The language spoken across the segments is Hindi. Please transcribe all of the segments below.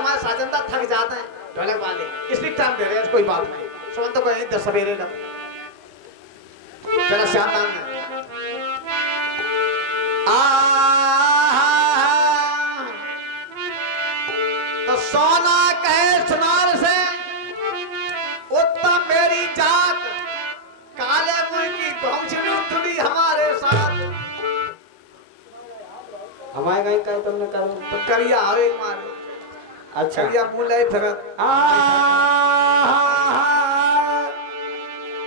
हमारे साजनदा थक जाते हैं ढोलक वाले, इसलिए टाइम दे रहे हैं, कोई बात नहीं। सुन तो कोई 10 सवेरे लो जरा श्याम तो सोना कहे सुनार से उत्तम मेरी जात, काले मुंह की घोंसली तुली हमारे साथ। हमारे कहीं कहीं तुमने करो तो करिया आवे मारे। अच्छा करिया मुंह ले फिरत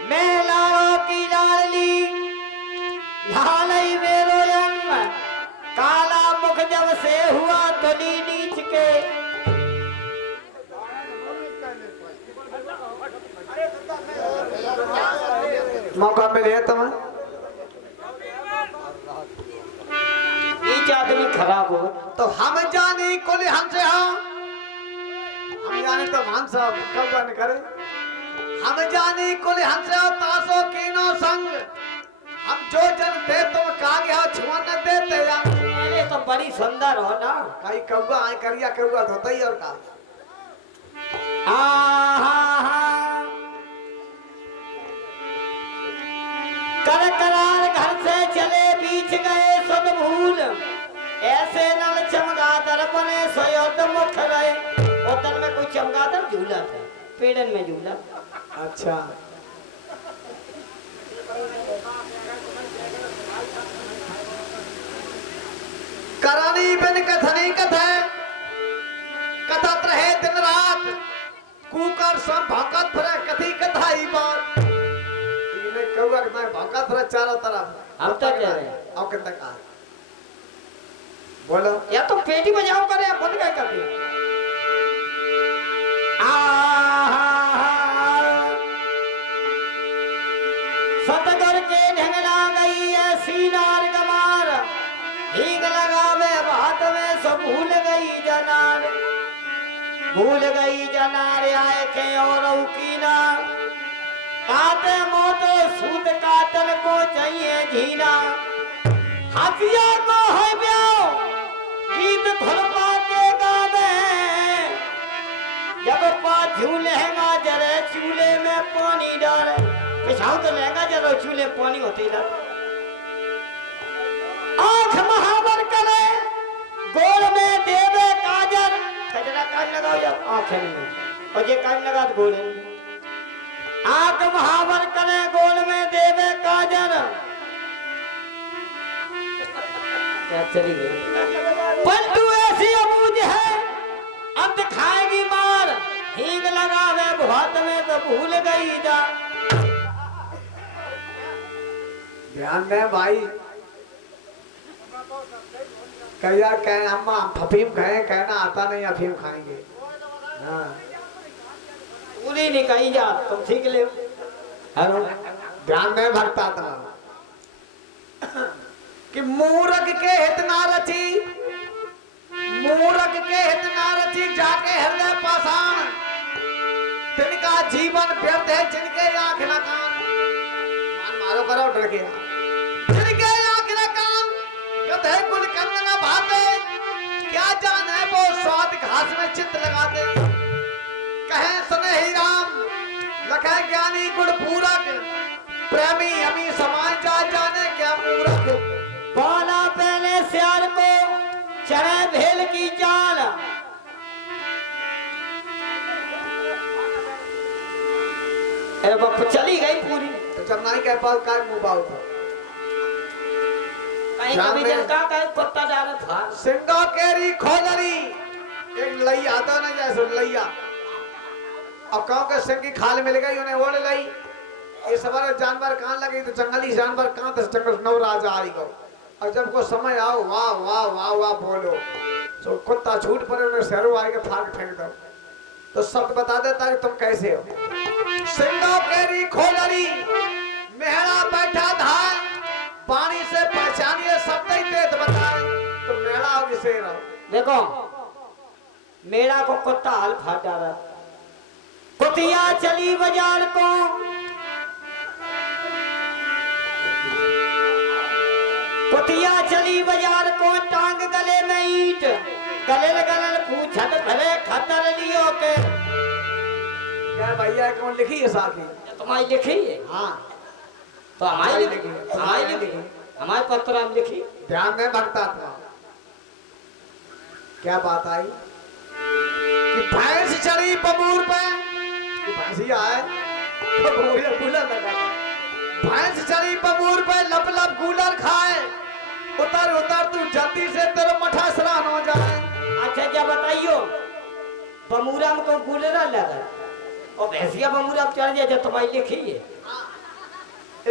मैं लाड़ो की लाडली लालई मेरो रंग, काला मुख जब से हुआ तुली नीच के। मौका मिले तुम्हें नीच आदमी खराब हो तो हम जाने कुल हमसे हाँ, हम जाने तो मान साहब कब जाने करे, हम जाने कुल हमसे हो तासो कीनो संग, हम जो जन थे तुम कागे हो छुआ न देते या। अरे तो बड़ी सुंदर हो ना, कई कौआ आए करिया कौआ धोता ही और का कर करार घर से चले बीच गए सुध भूल, ऐसे नल चमगादड़ बने सयोद मुख रहे। होटल में कोई चमगादड़ झूला था, पेड़न में झूला। अच्छा करानी बिन कथनी कथा, कथत रहे दिन रात, कुकर सब भौंकत फिरे कथी कथाई बात। इन्हें कौआ के मैं भौंकत फिरे चारों तरफ। अब तक कह रहे हैं अब कितना कहा बोलो या तो पेटी बजाओ करे या बंद क्या करते हो? सतगुर के ढंगला गई ऐसी नार गमार, हींग लगावे बात में सब भूल गई जनार। भूल गई जनार आए के और उकीना, काटे मोतो सूत काटन को चाहिए झीना। हथिया को है ब्याओ गीत धुलपा के गावे, जब पाछू लहंगा जरे चूल्हे में पानी डाले। पिछाऊ तो लहंगा जरो चूल्हे पानी होती ना। आंख महावर करे गोल में देवे काजर, कजरा काज लगाओ जब आंखें में, और ये काज लगा तो गोल में। आंख महावर करे गोल में देवे काजर, चली गई। पलटू ऐसी अबूझ है अंत खाएगी मार, हींग लगावे बहुत में तो भूल गई जा। ध्यान दें भाई, कहिया कहें अम्मा फफीम खाएं, कहना आता नहीं अफीम खाएंगे। हाँ पूरी नहीं कही जा तुम सीख ले। हेलो ध्यान दें भक्ता था कि मूरख के हित ना रची, मूरख के हित ना रची, जाके हृदय पाषाण, तिनका जीवन व्यर्थ है जिनके आंख न कान। मान मारो करो डर गया, जिनके आंख न कान, गधे कुल कंग न भाते, क्या जाने वो स्वाद घास में चित्त लगाते। कहे सुने ही राम लखे ज्ञानी गुण पूरक, प्रेमी अमी समाज जा जाने क्या मूरख। पाला पहले सियार को चढ़े भेल की चाल, अरे बाप चली गई पूरी। तो जब नहीं कह पाओ काय मुंह बाऊ था, कहीं कभी जब का कहीं कुत्ता डाला था। सिंगा केरी खोदरी एक लई आता ना जैसे लैया, अब गाँव के सिंह की खाल मिल गई उन्हें ओढ़ लई। ये सवार जानवर कहाँ लगे तो जंगली जानवर कहाँ तो जंगल नवराजा आई गो। और जब को समय आओ वाह वाह वाह वाह बोलो तो कुत्ता छूट पड़े उन्हें शहरों आएगा फाड़ फेंक दो, तो सब बता देता है तुम कैसे हो। सिंगा केरी खोदरी मेहरा बैठा धार, पानी से पहचानिए सब नहीं देत बताए, तो मेहरा हो किसे रहो। देखो मेरा को कुत्ता हाल फाट डाला, कुतिया चली बाजार को, कुतिया चली बाजार को, टांग गले में ईंट, गले गले पूछत भले खतर लियो के क्या भैया कौन लिखी है साखी? तुम्हारी लिखी है हाँ तो हमारी लिखी है। हमारी लिखी हमारे पत्र हम लिखी ध्यान में भक्ता था। क्या बात आई कि भैंस चढ़ी बबूर पे कि भैंसिया है बबूर या कूलर लगा था। भैंस चढ़ी बबूर पे लब लब कूलर खाए उतर उतर तू जल्दी से तेरा मठा स्नान हो जाए। अच्छा क्या बताइयो बमूरा में कौन कूलर लगा और भैंसिया बमूरा में चढ़ जाए जो तुम्हारी लिखी है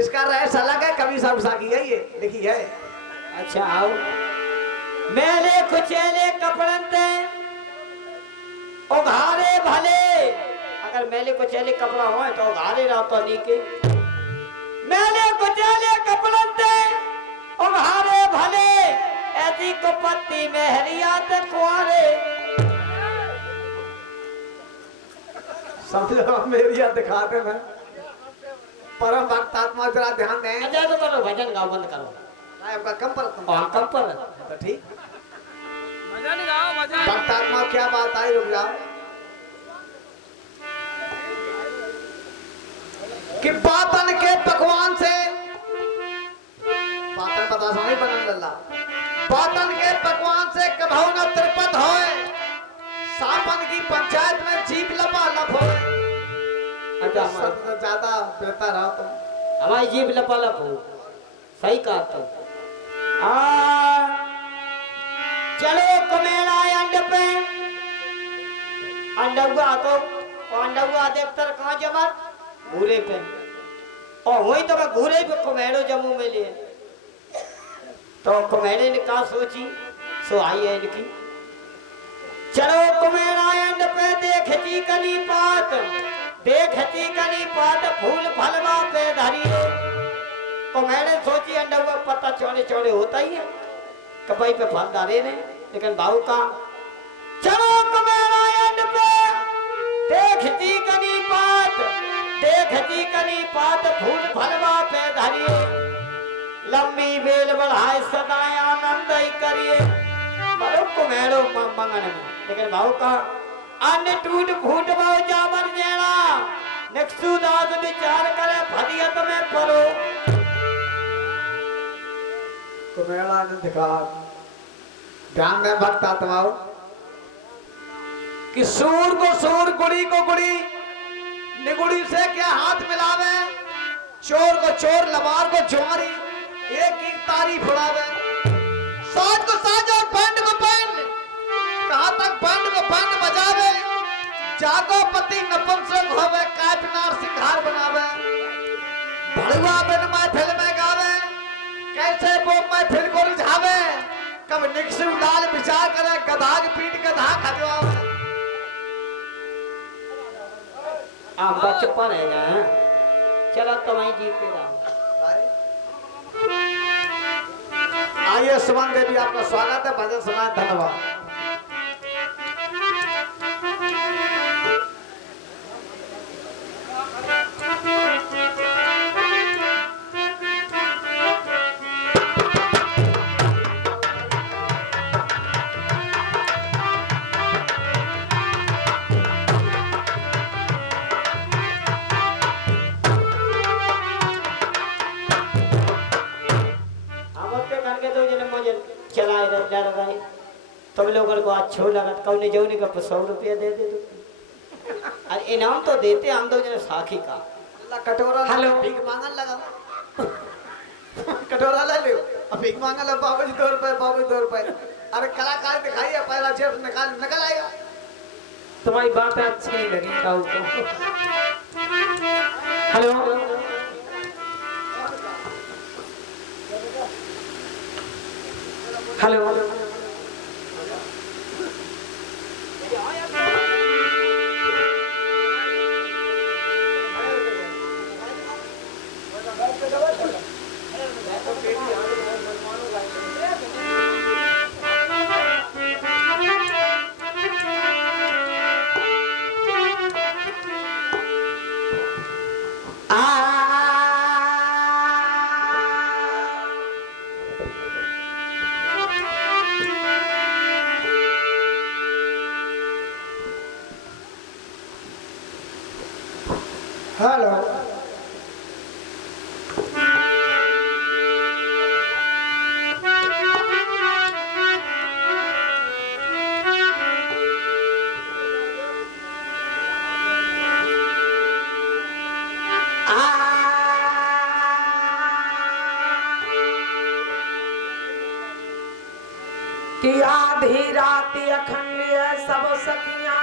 इसका रहस्य अलग है कभी सब साकी है ये लिखी है। अच्छा आओ मेले कुचेले कपड़न ते उघारे भले अगर मेले कुचेले कपड़ा हो तो उघारे रहो तो नीके मेले कुचेले कपड़न ते उघारे भले ऐसी को पत्ती मेहरिया ते कुआरे समझो मेरी याद दिखाते मैं परम भक्त आत्मा जरा ध्यान दें। अच्छा तो करो भजन गाओ बंद करो आपका कम पर और कम पर तो ठीक भक्त आत्मा क्या बात आई रुक जाओ कि बातन के पकवान से बातन पता समझ बनन लल्ला बातन के पकवान से कभौ न तिरपत होए सापन की पंचायत में जीप लपालप होए। अच्छा सबसे ज्यादा बेहतर हो तुम हमारी जीभ लपालप हो सही कहा तो चलो कमेला अंड पे अंडुआ तो अंडुआ देखतर कहाँ जमा घूरे पे और वही तो मैं घूरे पे कमेड़ो जम्मू में लिए तो कमेड़े ने कहा सोची सो आई है इनकी चलो कमेला अंड पे देख जी कली पात देखती कली पात फूल फलवा पे धरी तो मैंने सोची अंडा पत्ता चौड़े चौड़े होता ही है कपाई पे फल डाले ने लेकिन भाव का चलो कमेरा अंड पे देखती कली पात फूल फलवा पे धरी लंबी बेल बढ़ाए सदा आनंद ही करिए बड़ो कमेरो मंगन में लेकिन भाव का अन्य टूट फूट बहु जावर जेड़ा नक्सुदास विचार करे भदियत में परो तो मेरा आनंद दिखा ध्यान में भक्त आत्माओं कि सूर को सूर गुड़ी को गुड़ी निगुड़ी से क्या हाथ मिलावे चोर को चोर लबार को जुआरी एक एक तारी फुड़ावे साज को साज और बैंड को बैंड कहां तक बैंड को बैंड बजावे जागो पति नपुंसक होवे काटनार सिंघार बनावे भड़ुआ बिन महफिल में गावे कैसे वो महफिल को रिझावे कब निकसु लाल विचार करे गधा की पीठ गधा खजवावे। आप बचपन है ना चलो तुम्हारी जीत रहा आइए सुमन देवी आपका स्वागत है भजन सुनाए धन्यवाद। चलाए रहे तुम लोगों को अच्छो लगत कौन जौनी का 100 रुपया दे दे दो और इनाम तो देते हम दो जने साखी का कटोरा हेलो भीख मांगन लगा कटोरा ले लो अब भीख मांगन लगा बाबू जी 2 रुपए बाबू 2 रुपए अरे कलाकार दिखाइए पहला जेब से निकल आएगा। तुम्हारी बात अच्छी नहीं लगी काऊ को हेलो हेलो लो कि आधी रात अखंड सब सखियां